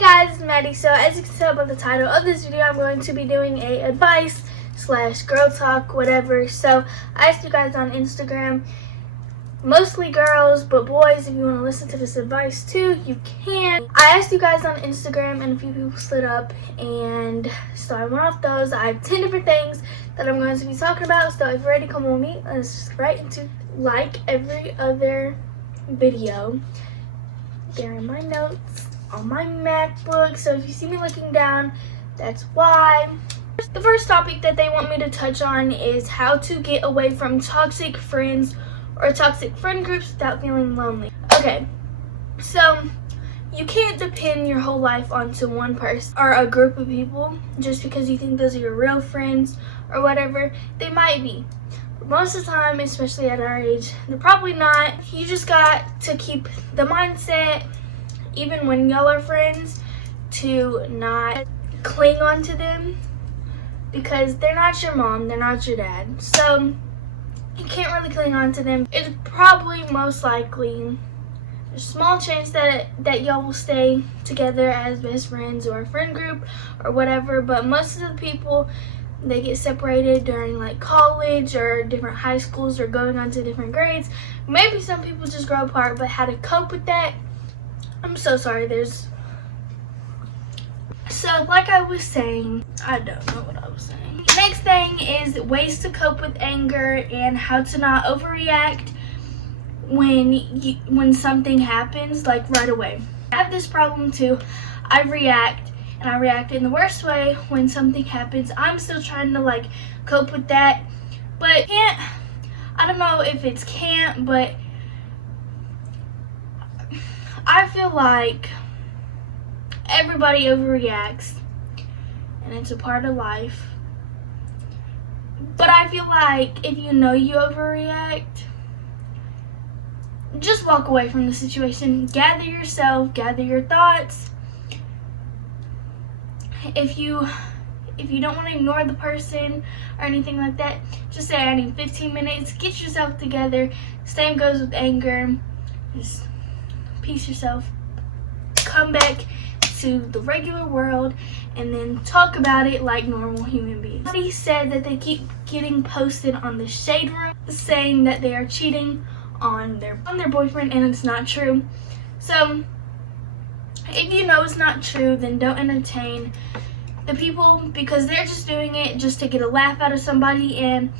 guys, it's Maddie. So as you can tell by the title of this video, I'm going to be doing a advice / girl talk, whatever. So I asked you guys on Instagram, mostly girls, but boys, if you want to listen to this advice too, you can. I asked you guys on Instagram and a few people slid up, and so I went off those. I have 10 different things that I'm going to be talking about. So if you're ready, come with me. Let's just right into like every other video. They're in my notes on my MacBook, so if you see me looking down, that's why. The first topic that they want me to touch on is how to get away from toxic friends or toxic friend groups without feeling lonely. Okay, so you can't depend your whole life onto one person or a group of people just because you think those are your real friends or whatever. They might be, but most of the time, especially at our age, they're probably not. You just got to keep the mindset, even when y'all are friends, to not cling on to them, because they're not your mom, they're not your dad, so you can't really cling on to them. It's probably most likely there's a small chance that y'all will stay together as best friends or a friend group or whatever, but most of the people, they get separated during like college or different high schools or going on to different grades. Maybe some people just grow apart, but how to cope with that, I'm so sorry. So like I was saying, I don't know what I was saying. Next thing is ways to cope with anger and how to not overreact when something happens, like right away. I have this problem too. I react, and I react in the worst way when something happens. I'm still trying to like cope with that, but I don't know if it's can't, but I feel like everybody overreacts, and it's a part of life. But I feel like if you know you overreact, just walk away from the situation. Gather yourself, gather your thoughts. If you don't want to ignore the person or anything like that, just say, I need 15 minutes. Get yourself together. Same goes with anger. Just peace yourself. Come back to the regular world and then talk about it like normal human beings. Somebody said that they keep getting posted on the shade room saying that they are cheating on their boyfriend, and it's not true. So if you know it's not true, then don't entertain the people, because they're just doing it just to get a laugh out of somebody. And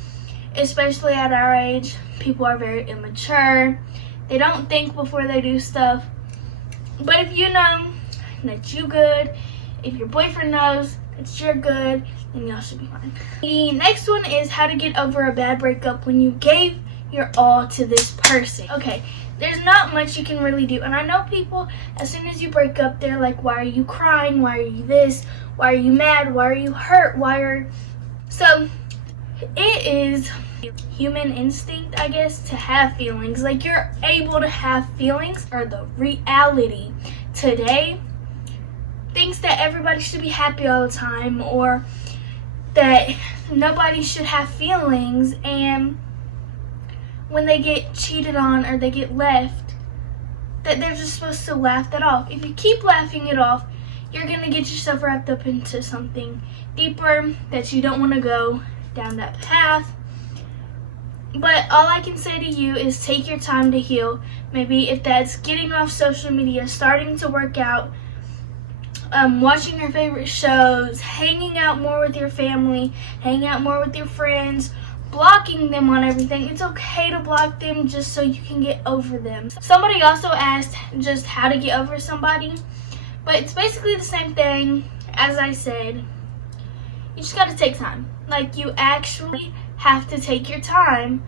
especially at our age, people are very immature. They don't think before they do stuff. But if you know that you good, if your boyfriend knows that you're good, then y'all should be fine. The next one is how to get over a bad breakup when you gave your all to this person. Okay, there's not much you can really do. And I know people, as soon as you break up, they're like, why are you crying? Why are you this? Why are you mad? Why are you hurt? So it is human instinct, I guess, to have feelings. Like, you're able to have feelings, or the reality today thinks that everybody should be happy all the time, or that nobody should have feelings. And when they get cheated on or they get left, that they're just supposed to laugh that off. If you keep laughing it off, you're gonna get yourself wrapped up into something deeper that you don't want to go down that path. But all I can say to you is take your time to heal. Maybe if that's getting off social media, starting to work out, watching your favorite shows, hanging out more with your family, hanging out more with your friends, blocking them on everything. It's okay to block them just so you can get over them. Somebody also asked just how to get over somebody, but it's basically the same thing as I said. You just gotta take time. Like, you actually have to take your time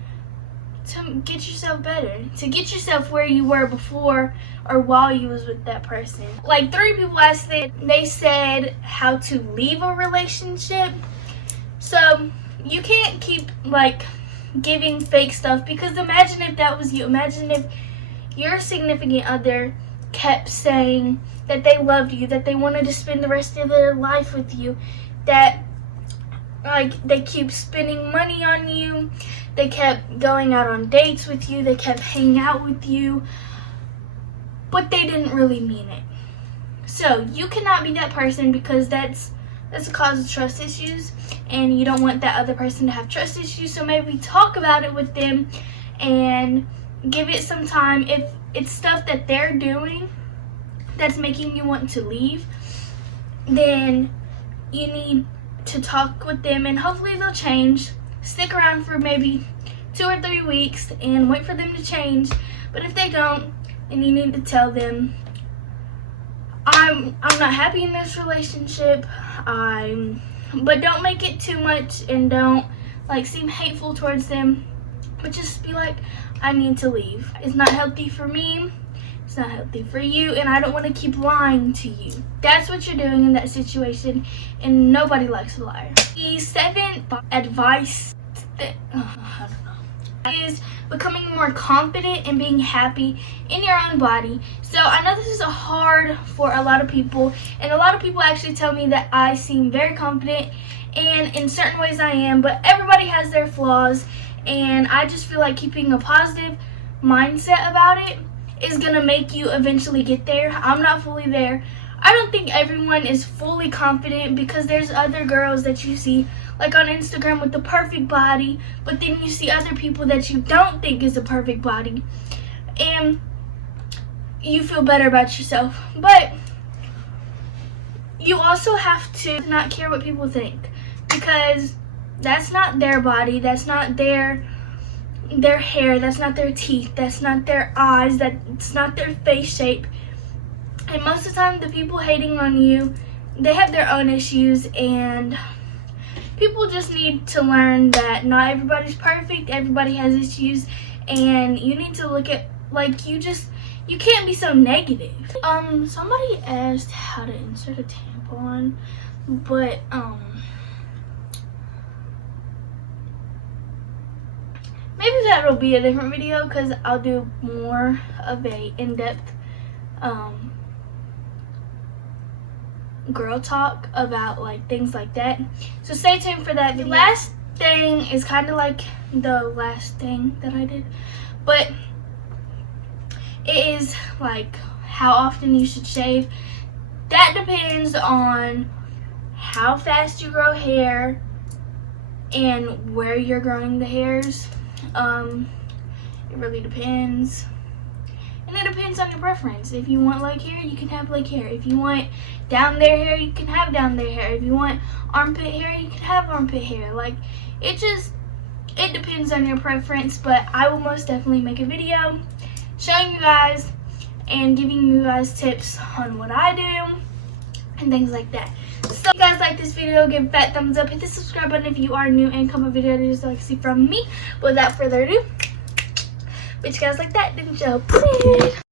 to get yourself better, to get yourself where you were before or while you was with that person. Like, 3 people asked it, they said how to leave a relationship. So you can't keep like giving fake stuff, because imagine if that was you. Imagine if your significant other kept saying that they loved you, that they wanted to spend the rest of their life with you, that like they keep spending money on you, they kept going out on dates with you, they kept hanging out with you, but they didn't really mean it. So you cannot be that person, because that's a cause of trust issues, and you don't want that other person to have trust issues. So maybe talk about it with them and give it some time. If it's stuff that they're doing that's making you want to leave, then you need to talk with them, and hopefully they'll change. Stick around for maybe 2 or 3 weeks and wait for them to change. But if they don't, then you need to tell them, I'm not happy in this relationship. But don't make it too much, and don't like seem hateful towards them, but just be like, I need to leave. It's not healthy for me. It's not healthy for you, and I don't want to keep lying to you. That's what you're doing in that situation, and nobody likes a liar. The 7th advice I don't know, is becoming more confident and being happy in your own body. So I know this is hard for a lot of people, and a lot of people actually tell me that I seem very confident, and in certain ways I am, but everybody has their flaws, and I just feel like keeping a positive mindset about it is gonna make you eventually get there. I'm not fully there. I don't think everyone is fully confident, because there's other girls that you see like on Instagram with the perfect body, but then you see other people that you don't think is a perfect body, and you feel better about yourself. But you also have to not care what people think, because that's not their body, that's not their hair, that's not their teeth, that's not their eyes, that's not their face shape. And most of the time, the people hating on you, they have their own issues, and people just need to learn that not everybody's perfect, everybody has issues, and you need to look at, like, you can't be so negative. Somebody asked how to insert a tampon, but maybe that'll be a different video, because I'll do more of a in-depth girl talk about like things like that. So stay tuned for that video. The last thing is kind of like the last thing that I did, but it is like how often you should shave. That depends on how fast you grow hair and where you're growing the hairs. It really depends. And it depends on your preference. If you want leg hair, you can have leg hair. If you want down there hair, you can have down there hair. If you want armpit hair, you can have armpit hair. Like, it depends on your preference, but I will most definitely make a video showing you guys and giving you guys tips on what I do and things like that. So if you guys like this video, give a fat thumbs up, hit the subscribe button if you are new, and comment videos you'd like to see from me. But without further ado, but you guys like that, didn't you?